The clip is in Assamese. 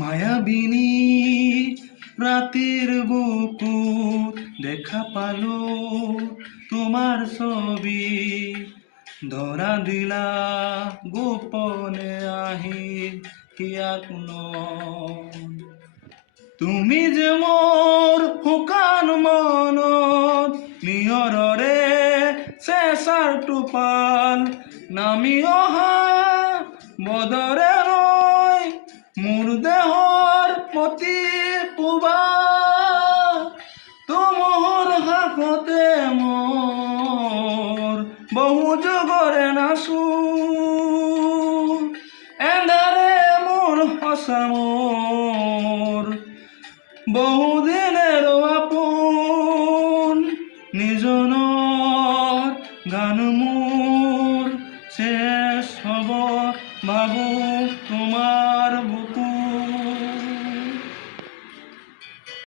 মায়াবিনী রাতের বুকুত দেখা পালো তোমার ছবি, ধরা দিলা গোপনে আহি কিয়া কোনো। তুমি যে মোর শুকান মনত নিয়ৰৰে চেঁচাৰ টোপাল নামি অহা বদৰে ৰয় মোৰ দেহৰ প্ৰতি পুবা। তোমাৰ হাকতে মোৰ বহু যুগৰে নাচো, এন্ধাৰে মোৰ সঁচা মোৰ বহুদিনেৰ আপোন। নিজনৰ গান মোৰ শেষ হব ভাবো তোমাৰ বুকু।